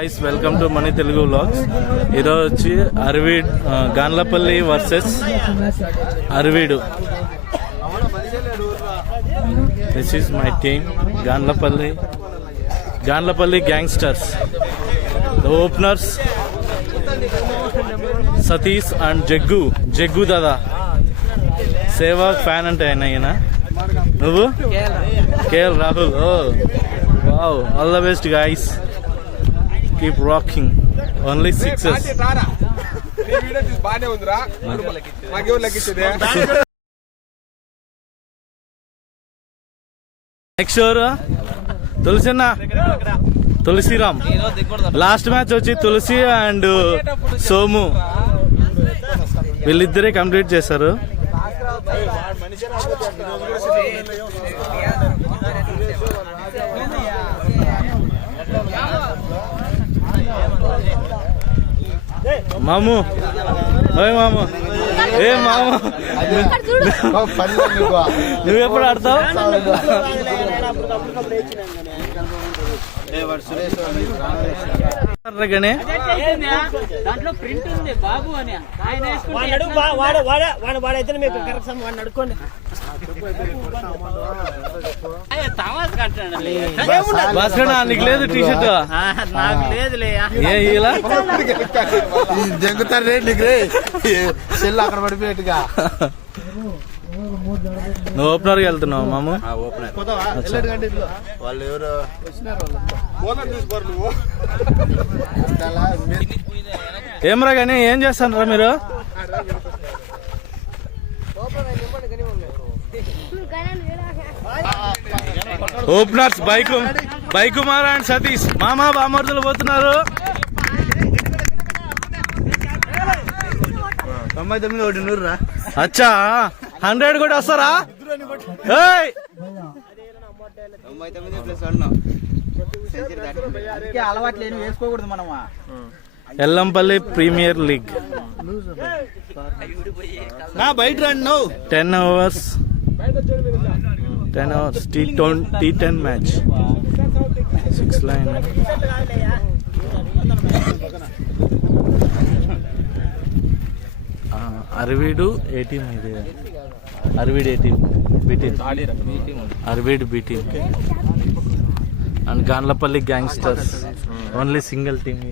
Guys welcome to money Telugu vlogs. ఈరోజు వచ్చి Aravid Ganlapalli versus Aravidu. This is my team Ganlapalli gangsters. The openers Satish and Jaggu Dada. Sehwag fan అంటే ఆయన. నువ్వు K L Rahul. Oh wow, all the best guys. Keep rocking. Only sixes. Next over Tulsiram. Last match వచ్చి తులసి and Somu వీళ్ళిద్దరే complete చేశారు. మాము ఓయ్ మాము, ఏ మాము నువ్వు ఎప్పుడు ఆడతావు? దాంట్లో ప్రింట్ ఉంది బాబు అని వాడైతే మీకు కరెక్ట్ అడుకోండి. నీకు లేదు టీ షర్ట్? నాకు లేదులే. దెంగుతారు నీకు రే చెల్లు అక్కడ పడిపోయేట్టుగా. నువ్వు ఓపెనర్కి వెళ్తున్నావు మాము? వాళ్ళు ఎవరు ఏమరా కానీ ఏం చేస్తారా మీరు? Openers Baikumar and Satish. మామా బామర్దులు పోతున్నారు. 99 ఒకటి 100 రా. అచ్చా 100 కూడా వస్తారా? అలవాటు లేని వేసుకోకూడదు మనమా. ఎల్లంపల్లి ప్రీమియర్ లీగ్ బయట రండి. 10 overs T10 match. 6 line. Aravidu 18 ఇది. Aravidu 18 Aravidu B T and Ganlapalli gangsters. Only single team.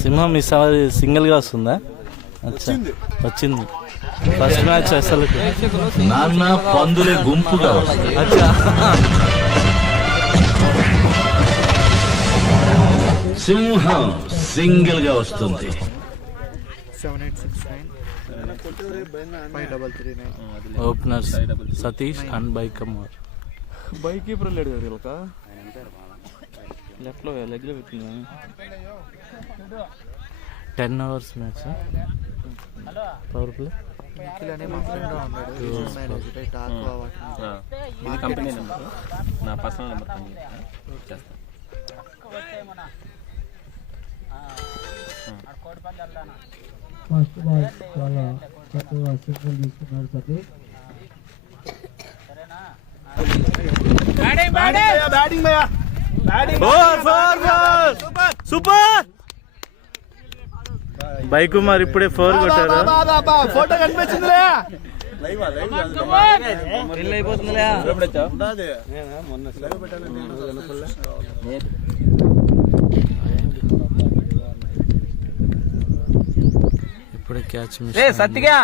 సింహం ఈసారి సింగిల్ గా వస్తుందా? వచ్చింది ఫస్ట్ మ్యాచ్ అసలు నాన్న పందులే గుంపుగా వస్తుంది. అచ్చా సింహం సింగిల్ గా వస్తుంది. 7869 ఓపెనర్స్ సతీష్ అండ్ బైకమార్. బైక్ కీపర్ లేడు కదా వీళ్ళక. లెఫ్ట్ లో లెగ్ లో పెట్టింది. 10 overs మ్యాచ్. Power play. ఇది కంపెనీ నెంబర్, నా పర్సనల్ నెంబర్. ఫస్ట్ బాల్ చాలా చక్కగా సింపుల్ తీసుకున్నాడు సతీష్. సూపర్. బైకుమార్ ఇప్పుడే 4 కొట్టారు. ఫోటో కనిపించిందిలే. ఇప్పుడే క్యాచ్ సత్తిగా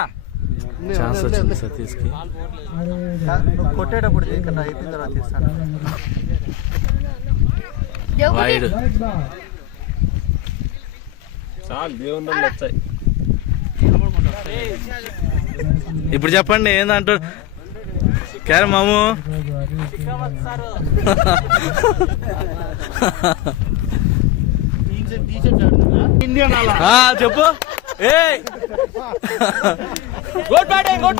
ఛాన్స్ వచ్చింది సతీష్ కి. కొట్టేటప్పుడు ఇక్కడ అయిపోయిన తర్వాత తీస్తాను. వైడ్. చాలు దేవుని వచ్చాయి. ఇప్పుడు చెప్పండి ఏందంటారు క్యార మాము? చెప్పు. A good batting. 4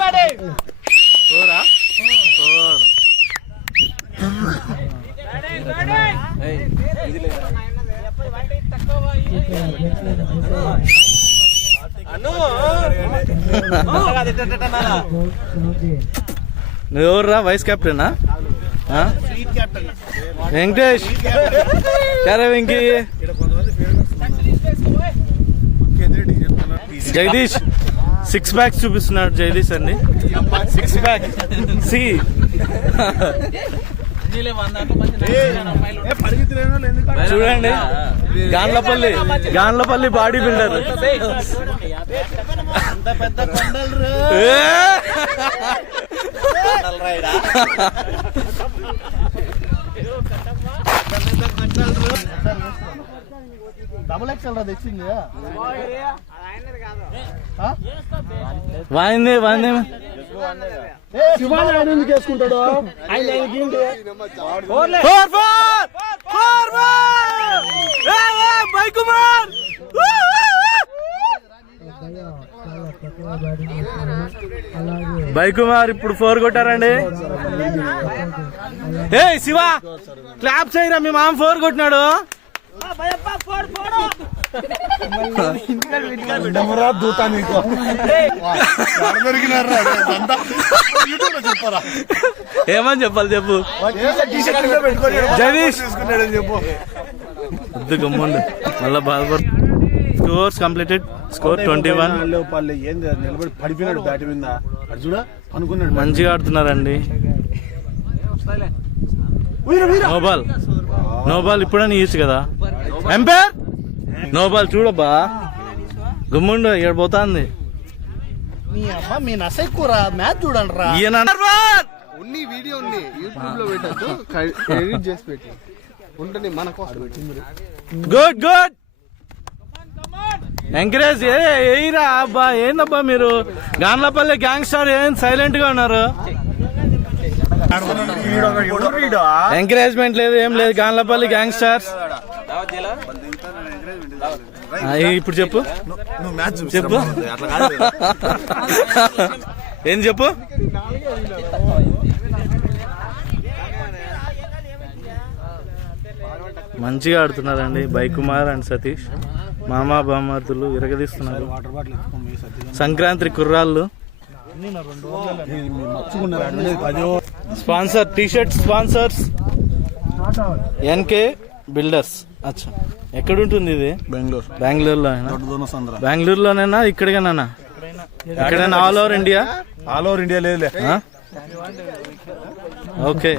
నువ్వు ఎవర్రా వైస్ కెప్టెనా వెంకటేష్ సరే వెంకీ జగదీష్ 6 ప్యాక్స్ చూపిస్తున్నాడు జగదీష్ అండి 6 ప్యాక్ సి చూడండి గాన్లపల్లి బాడీ బిల్డర్ డబుల్ ఎక్స్ఎల్ రా తెచ్చింది వాయింది శివాని ఆయన ఎందుకు వేసుకుంటాడు ఆయన బైకుమార్ చాలా చక్కగా బ్యాటింగ్ చేస్తున్నారు. అలాగే బైకుమార్ ఇప్పుడు 4 కొట్టారండి ఏ శివ క్లాప్ చేయరా మీ మామ 4 కొట్టినాడు దూతా నీకు చెప్పరా ఏమని చెప్పాలి చెప్పు జగదీష్ చెప్పు వద్దు గమ్ముండు మళ్ళా బాధపడు స్కోర్స్ కంప్లీటెడ్ స్కోర్ 21 పల్లె ఏంది నిలబడి పడిపోయినాడు బ్యాట్ మీద అది చూడ అనుకున్నాడు మంచిగా ఆడుతున్నారండి నో బాల్ ఇప్పుడని ఇచ్చు కదా ఎంపైర్ నో బాల్ చూడబ్బా గుమ్ముండు ఇక్కడ పోతాంది మీ అమ్మ మీ నసెక్కురా మ్యాచ్ చూడండి రా ఈయన ఉన్ని వీడియో ఉంది యూట్యూబ్ లో పెట్టద్దు ఎడిట్ చేసి పెట్టి ఉంటుంది మన కోసం పెట్టింది గుడ్ ఎంకరేజ్ ఏయిరా అబ్బా ఏందబ్బా మీరు గాన్లపల్లి గ్యాంగ్స్టర్ ఏం సైలెంట్ గా ఉన్నారు ఎంకరేజ్మెంట్ లేదు ఏం లేదు గాన్లపల్లి గ్యాంగ్స్టర్స్ ఇప్పుడు చెప్పు చెప్పు ఏం చెప్పు మంచిగా ఆడుతున్నారండి బైకుమార్ అండ్ సతీష్ మామా బామర్దులు ఇరగదీస్తున్నారు సంక్రాంతి కుర్రాళ్ళు sponsor T-shirt sponsors NK builders అచ్చా ఎక్కడ ఉంటుంది ఇది బెంగళూరులో బెంగళూరులోనేనా ఇక్కడికేనా ఎక్కడైనా ఆల్ ఓవర్ ఇండియా లేదు ఓకే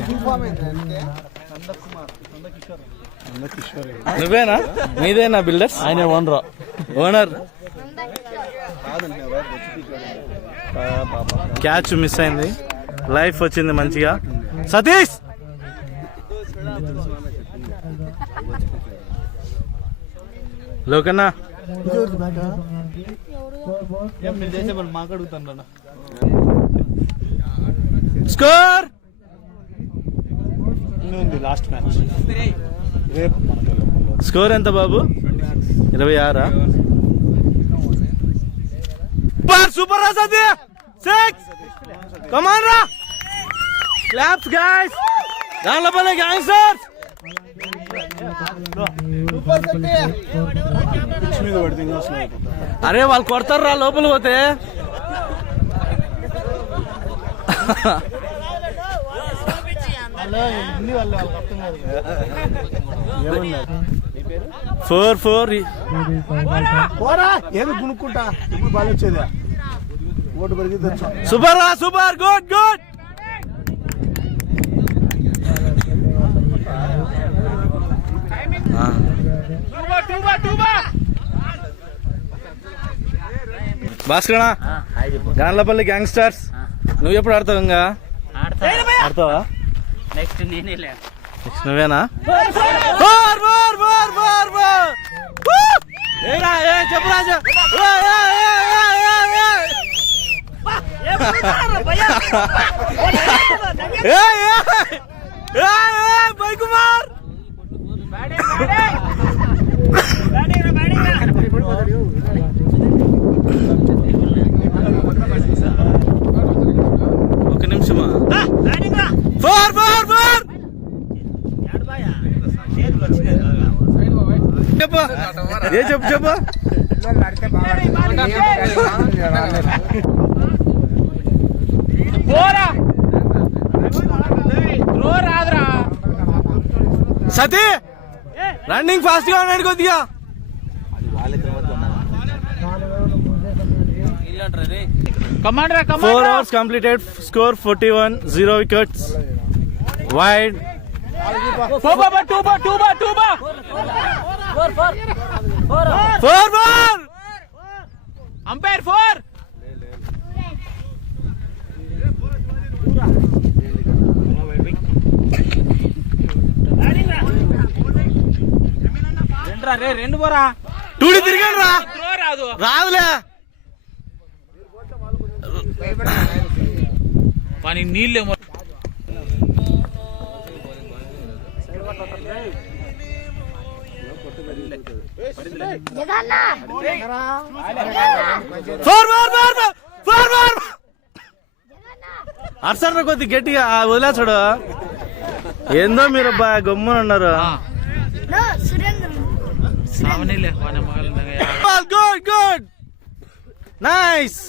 నువ్వేనా మీదేనా బిల్డర్స్ ఆయన ఓనర్ క్యాచ్ మిస్ అయింది లైఫ్ వచ్చింది మంచిగా సతీష్ లోకన్నా స్కోర్ లాస్ట్ మ్యాచ్ రేపు స్కోర్ ఎంత బాబు 26 సూపర్ రా సతీ 6 కమాన్ రా క్లాప్స్ గైస్ గాన్లపల్లి గ్యాంగ్స్టర్స్ అరే వాళ్ళు కొడతారు రా లోపల పోతే ఫోర్ ఏదో గునుక్కుంటా ఇప్పుడు బాగా వచ్చేది ఓటు పెరిగి సూపర్ రా సూపర్ గుడ్ భాస్కరనా గాన్లపల్లి గ్యాంగ్స్టర్స్ నువ్వు ఎప్పుడు ఆడతావు ఇంకా ఆడతావా నెక్స్ట్ నేనే నెక్స్ట్ నువ్వేనా చెప్పు రాజా బైకుమార్ ఒక నిమిషమా చెప్పు చెప్పు సతీ రన్నింగ్ ఫాస్ట్ గా ఉన్నాడు కొద్దిగా. 4 overs completed, score 41, 0 wickets, wide. 4 umpire 4. రెండు పోరా, 2 తిరిగాడు రా, రాదు రాదులే. పని నీళ్ళేమో. అర్సర్ కొద్ది గట్టిగా వదిలేసాడు. ఏందో మీరు గమ్మున ఉన్నారు. Good good nice,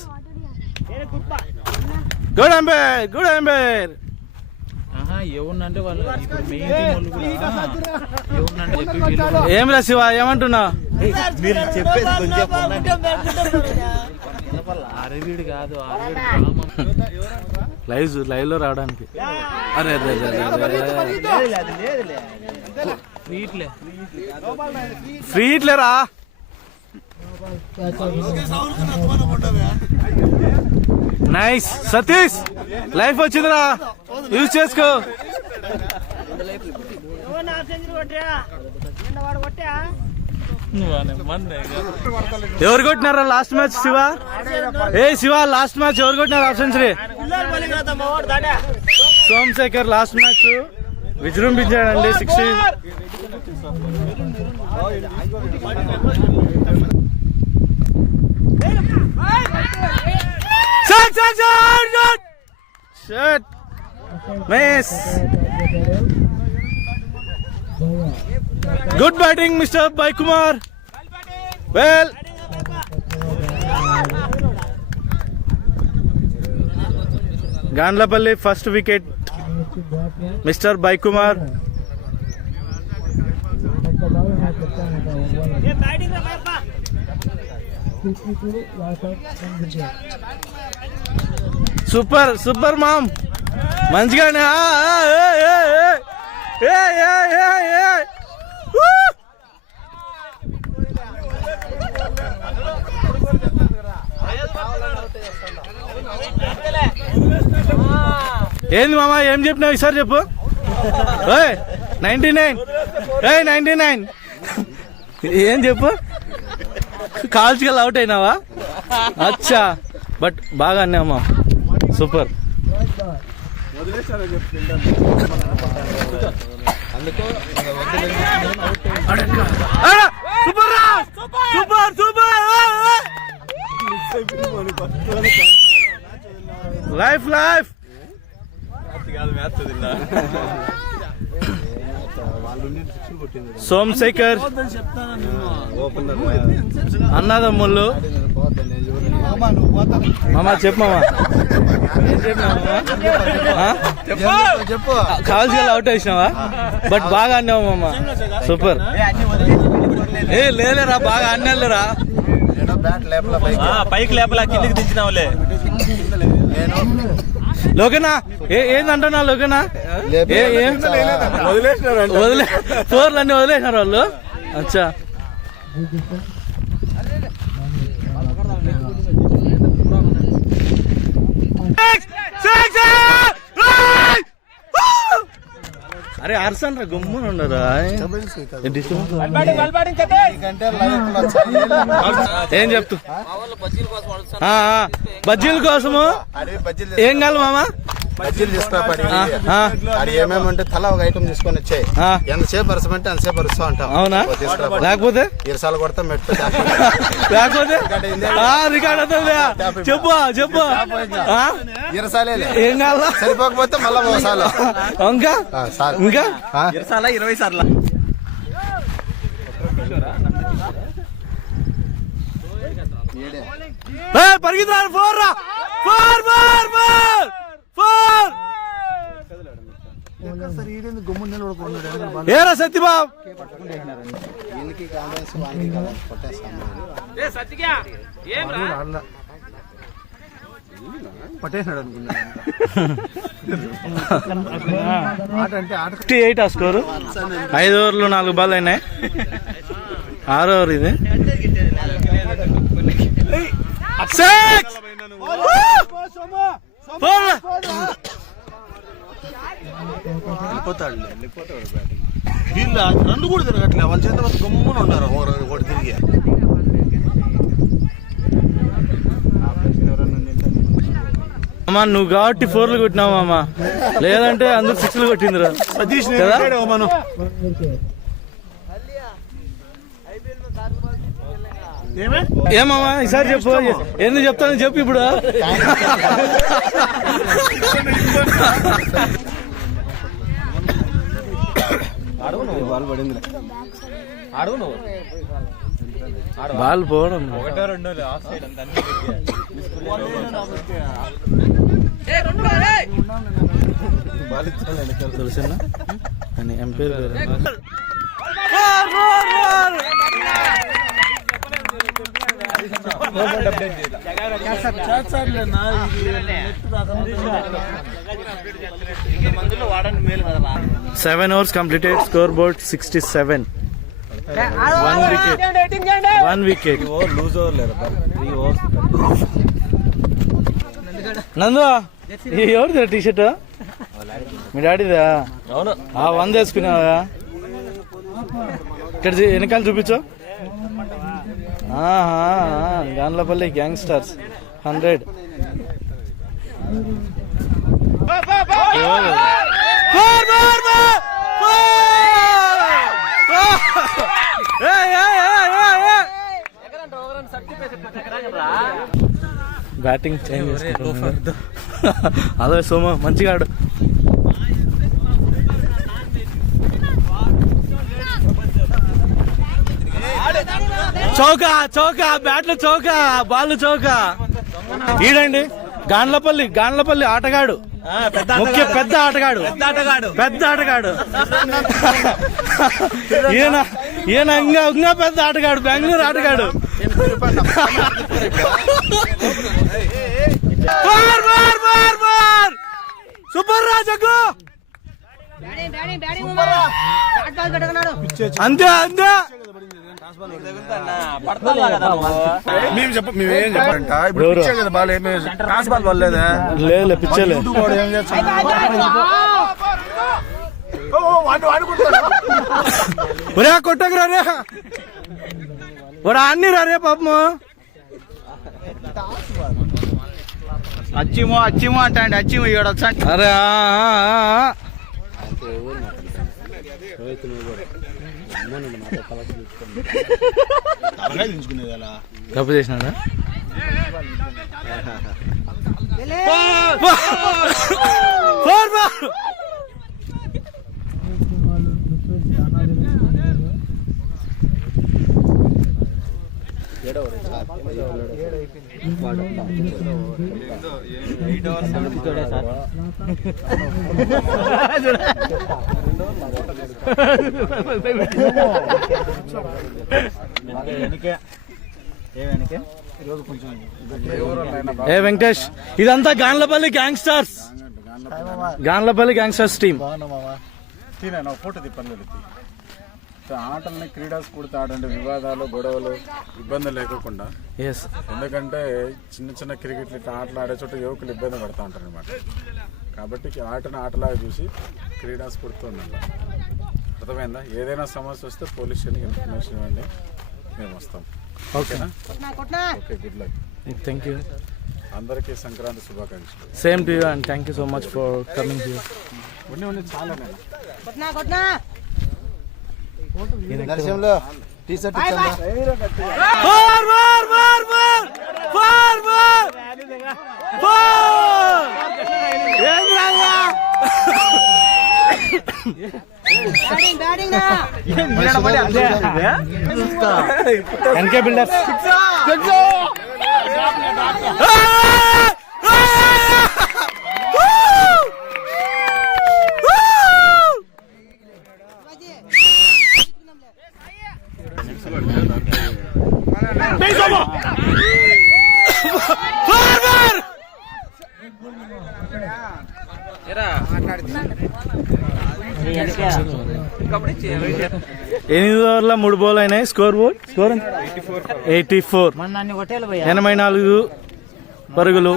good umpire, good umpire. ఏముందంటే వాళ్ళు ఇప్పుడు మెయిన్ టీం వాళ్ళు కూడా ఏముందంటే చెప్పి ఏం రా శివ ఏమంటున్నా? అరవీడు కాదు, లైవ్ లో రావడానికి. అరే అరే ఫ్రీట్లేరా. నైస్ సతీష్, లైఫ్ వచ్చిందిరా, యూజ్ చేసుకో. ఎవరు కొట్టినారా last match Shiva? Shiva last match ఎవరు కొట్టినారు half century? Somashekhar last match విజృంభించాడండి 60. Good batting mister Bai Kumar. Well Gandlapalli first wicket mister Bai Kumar. Super super మామ్, మంచిగానే. ఏంది మామా, ఏం చెప్పినావు ఈసారి చెప్పు. 99 99 ఏం చెప్పు. కాల్చికల్ అవుట్ అయినావా? అచ్చా, బట్ బాగా అన్నామా, super. Super super super. Life life Somashekhar అన్నదమ్ముళ్ళు. మామా చెప్పు మామా, చెప్పు. కాల్చికల్ అవుట్ వేసినావా? బట్ బాగా అన్నావు మామా, సూపర్. లేరా, బాగా అన్నారా. పైకి లేపలా, కిందికి దించినావులే. లోకేనా ఏందంటున్నా? లోకేనా వదిలే 4 అన్ని వదిలేసినారు వాళ్ళు. అచ్చా, అరే అర్సన్ రా, గమ్మున ఉండరా. ఏం చెప్తూ బజ్జీల కోసము ఏం కావాలి మామా? బజ్జీలు తీసుకురాపడి ఏమేమి ఉంటే తల ఒక ఐటమ్ తీసుకొని వచ్చాయి. ఎంతసేపు అరసమంటే అంతసేపు అరుస్తా ఉంటాం. అవునా? లేకపోతే ఇరసాలు కొడతా మెట్టు, లేకపోతే రికార్డ్ అవుతుందా? చెప్పు చెప్పు. ఇరసాలే ఏం కావాలా? సరిపోకపోతే మళ్ళా ఒకసారి ఇంకా ఇంకా ఇరసాల 20 సార్లు. పరిగెత్తారు. 4 రా, 4 4 4 4. గుమ్ము నిలబడుకున్నాడు. ఏరా సత్యబాబు వీళ్ళకి కాంగ్రెస్ వాళ్ళకి కాంగ్రెస్ కొట్టేస్తాను పట్టేసినాడు అనుకున్నా 58 ఆ స్కోరు. 5 ఓవర్లు 4 బాల్ అయినాయి. 6 ఓవర్ ఇది. వీళ్ళు రెండు కూడా తిరగట్లే, వాళ్ళ చేత గమ్మున ఉన్నారు ఒకటి తిరిగి. అమ్మా నువ్వు కాబట్టి 4లు కొట్టినావు అమ్మా, లేదంటే అందరు 6లు కొట్టిందిరా సతీష్ కదా. ఏమమ్మా ఈసారి చెప్పు, ఎందుకు చెప్తానని చెప్పు ఇప్పుడు. బాల్ పోవడం తెలుసా అని umpire seven overs completed. Score board 67. 1 wicket. నందు ఎవరిదా టీ షర్ట్? మీ డాడీదా? అవును. 100 వేసుకున్నావా? ఇక్కడ వెనకాల చూపించు. గాన్లపల్లి గ్యాంగ్స్టర్స్ 100. బ్యాటింగ్ చేంజ్ చేసుకుంటా. అదే సోమ మంచిగా ఆడు. చౌకా చౌకా, బ్యాట్లు చౌకా, బాల్ చౌకా. ఈడండి గాన్లపల్లి ఆటగాడు, పెద్ద ఆటగాడు. ఈయన ఇంకా పెద్ద ఆటగాడు, బెంగళూరు ఆటగాడు. సూపర్ రా జగ్గు, అంతే అంతే. మేము మేమేం చెప్పారంట ఇప్పుడు పిచ్చే కదా బాల్, ఏమి క్రాస్ బాల్ పడలేదా? లేదు పిచ్చలే. ఒరే కొట్టకు రే, ఒరా అన్ని రే పాపము. అచ్చిమో అంటే అచ్చిమో ఇక్కడ వచ్చా. అరే తప్పు చేసినాడా? ఏ వెంకటేష్, ఇదంతా గాన్లపల్లి గ్యాంగ్స్టర్స్ టీమ్. ఫోటో తిప్పలేదు. ఆటల్ని క్రీడా స్ఫూర్తి ఆడండి, వివాదాలు గొడవలు ఇబ్బంది లేకోకుండా. ఎందుకంటే చిన్న క్రికెట్ ఆటలు ఆడే చోట యువకులు ఇబ్బంది పడుతూ ఉంటారు అనమాట. కాబట్టి ఆటను ఆటలాగా చూసి క్రీడా స్ఫూర్తితో ఉండాలి. అర్థమైందా? ఏదైనా సమస్య వస్తే పోలీస్ స్టేషన్కి ఇన్ఫర్మేషన్ ఇవ్వండి, మేము వస్తాం. ఓకేనా? Okay, good luck. Thank you. అందరికీ సంక్రాంతి శుభాకాంక్షలు. Same to you and thank you so much for coming here. ఉన్నాయి చాలా నరసింహలో టీ షర్ట్ ఎన్కే బిల్డర్స్ ఎనిమిది ఓవర్ల 3 బాల్ అయినాయి. స్కోర్ 84. 84 పరుగులు.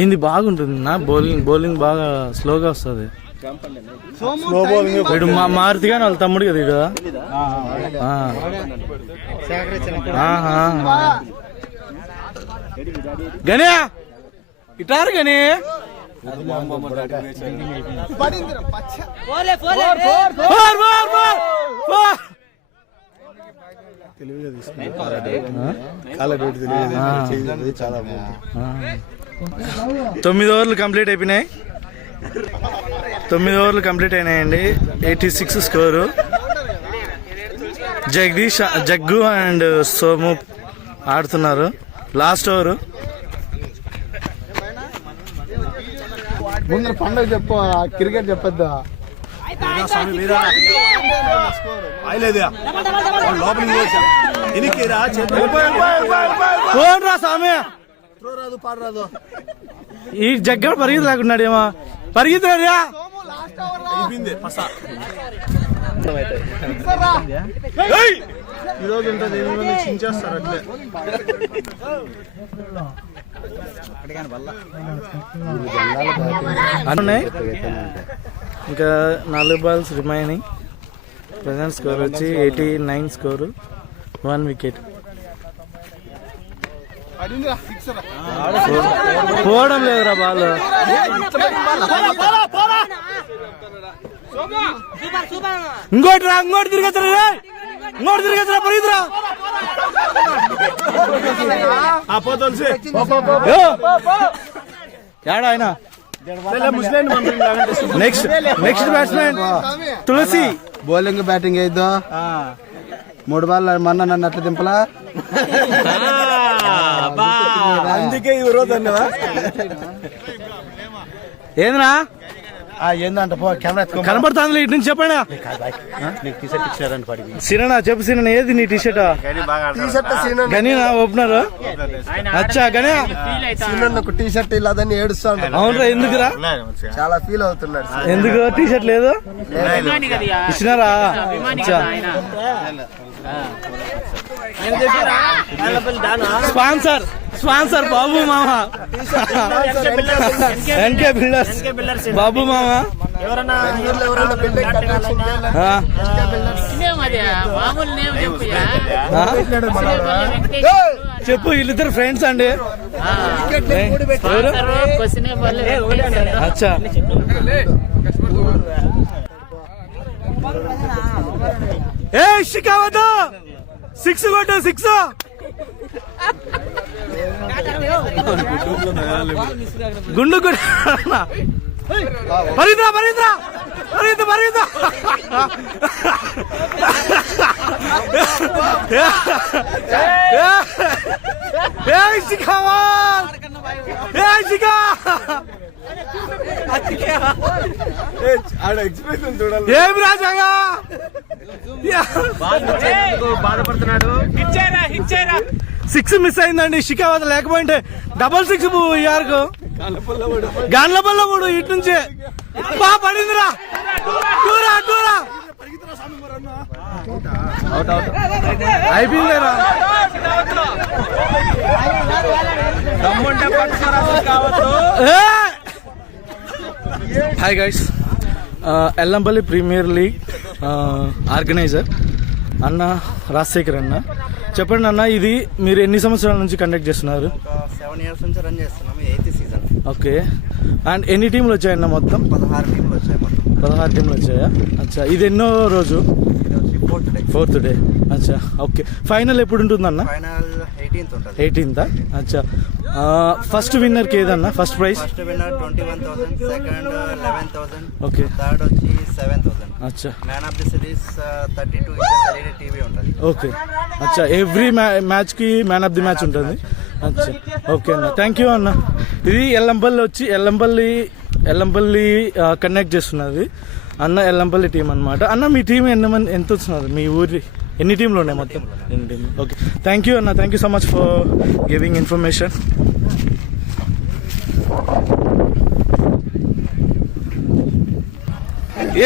ఏంది బాగుంటుంది నా బౌలింగ్ బాగా స్లోగా వస్తుంది. వీడు మారుతి కానీ వాళ్ళ తమ్ముడు కదా వీడు. గనే ఇటారు గనే తొమ్మిది ఓవర్లు కంప్లీట్ అయిపోయినాయి. 9 ఓవర్లు కంప్లీట్ అయినాయండి. 86 స్కోరు. జగ్గు అండ్ సోము ఆడుతున్నారు. Last over. ముందర పండుగ చెప్పు, క్రికెట్ చెప్పొద్దా? ఈ జగ్గడ పరిగెత్తి లేకున్నాడు ఏమో. పరిగెత్తారా ఈరోజు ఉంటుంది చించేస్తారు అట్లే. ఉన్నాయి ఇంకా 4 బాల్స్ రిమైనింగ్. ప్రజెంట్ స్కోర్ వచ్చి 89 స్కోరు. 1 వికెట్. పోవడం లేదురా బాల్. ఇంకోటి రా, ఇంకోటి తిరిగేద్దరా, ఇంకోటి తిరిగేద్దరా, పరిగెత్తురా. ఏడా ఆయన నెక్స్ట్ బ్యాట్స్మెన్ తులసి. బౌలింగ్ బ్యాటింగ్ అయిద్దో 3 బాల్ మొన్న నన్ను అట్లా దింపలా. అందుకే ఈ రోజు అన్నవా ఏంద్రా ఏందంట కెమెరా కనబడుతుంది ఇటు నుంచి చెప్పండి. సిరనా చెప్పు సిరణ, ఏది నీ టీషర్ట్? గనీనా ఓపెనర్? అచ్చా గనే టీ షర్ట్ ఇలాదని ఏడుస్తాడు. అవునరా, ఎందుకురా? చాలా ఫీల్ అవుతున్నాడు. ఎందుకు టీషర్ట్ లేదు? ఇచ్చినారా? అచ్చా. స్పాన్సర్ బాబు మామ, ఎన్కే బిల్డర్స్ బాబు మామ. చెప్పు, వీళ్ళిద్దరు ఫ్రెండ్స్ అండి. అచ్చా. ఏ షికావద్దు, 6 కొట్టు, 6. గుండు పరిద్రా పరిద్రా పరిద్ర పరిద్ర. ఏం రాజాగా బాధపడుతున్నాడు. 6 మిస్ అయిందండి. షికావత్ లేకపోయింటే డబల్ 6 యార్కు గాన్లపల్ల కూడా ఇటు నుంచే పడిందిరా. అయిపోయిందిరా. Hi guys, Yellampalli premier league organiser అన్న రాజశేఖర్ అన్న. చెప్పండి అన్న, ఇది మీరు ఎన్ని సంవత్సరాల నుంచి కండక్ట్ చేస్తున్నారు? 7 years నుంచి రన్ చేస్తున్నాము. 8th season. ఓకే. అండ్ ఎన్ని టీంలు వచ్చాయన్న మొత్తం? 16 టీంలు వచ్చాయి మొత్తం. 16 టీంలు వచ్చాయా? అచ్చా. ఇది ఎన్నో రోజు? 4th day. అచ్చా. ఓకే. ఫైనల్ ఎప్పుడు ఉంటుందన్న? ఫైనల్ 18th ఉంటుంది. 18th. అచ్చా. ఫస్ట్ విన్నర్ కి ఏదన్నా first prize? First winner 21,000, second 11,000, okay. Third వచ్చి 7,000. అచ్చా. Man of the series 32 inches LED TV ఉంటుంది. ఓకే. అచ్చా. ఎవ్రీ మ్యాచ్ కి మ్యాన్ ఆఫ్ ది మ్యాచ్ ఉంటుంది. అచ్చా. ఓకే అన్న, థ్యాంక్ యూ అన్న. ఇది ఎల్లంపల్లి వచ్చి ఎల్లంపల్లి కండక్ట్ చేస్తున్నది అన్న. ఎల్లంపల్లి టీం అనమాట. అన్న మీ టీం ఎంత వచ్చినారు? మీ ఊరి ఎన్ని టీంలు ఉన్నాయి మొత్తం? ఎన్ని టీంలు? ఓకే, థ్యాంక్ యూ అన్న, thank you so much for giving information.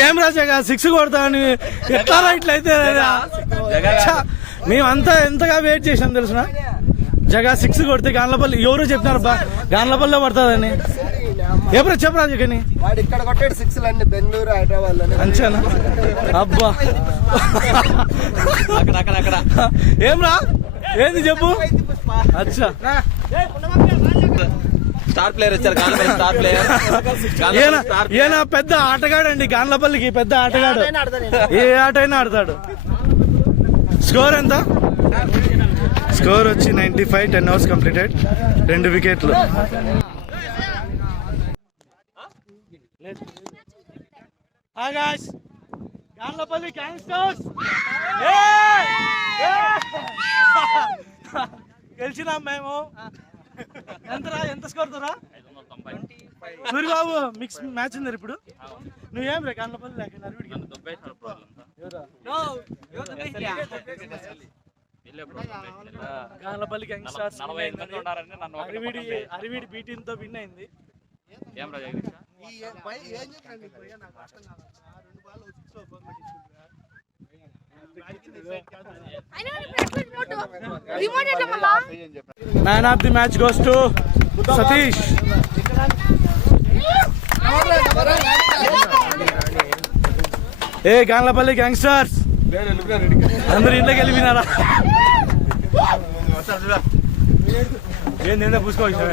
ఏం రా జగా 6 కొడతా అని ఎట్లా ఇట్లయితే మేమంతా ఎంతగా వెయిట్ చేసాం తెలిసిన. జగా 6 కొడితే గాన్లపల్లి ఎవరు చెప్పినారు బా గాన్లపల్లిలో పడుతుందని. ఎప్పుడు చెప్పరా జగని వాడు ఇక్కడ కొట్టాడు 6 అన్ని బెంగళూరు హైదరాబాద్ లో. అంచేనా? అబ్బా ఏం రా ఏంది చెప్పు. అచ్చా స్టార్ ప్లేయర్ వచ్చారు, స్టార్ ప్లేయర్. ఈయన పెద్ద ఆటగాడండి, గాన్లపల్లికి పెద్ద ఆటగాడు, ఏ ఆట అయినా ఆడతాడు. స్కోర్ ఎంత? స్కోర్ వచ్చి 95, 10 overs కంప్లీటెడ్, 2 వికెట్లు. గాన్లపల్లి గ్యాంగ్స్టర్స్ గెలిచినాం మేము. ఎంతరా, ఎంత స్కోర్ తోరా? సూరిబాబు మిక్స్ మ్యాచ్ ఉంది ఇప్పుడు. నువ్వేం రే గాన్లపల్లి గాన్లపల్లి గ్యాంగ్స్టర్స్ అరివిడి బీటీన్ తో విన్ అయింది. Man of the match goes to Satish. ఏ గాన్లపల్లి గ్యాంగ్స్టర్స్ అందరు ఇంట్లోకి వెళ్ళిపోయినారా? ఏంది పూసుకోవచ్చు.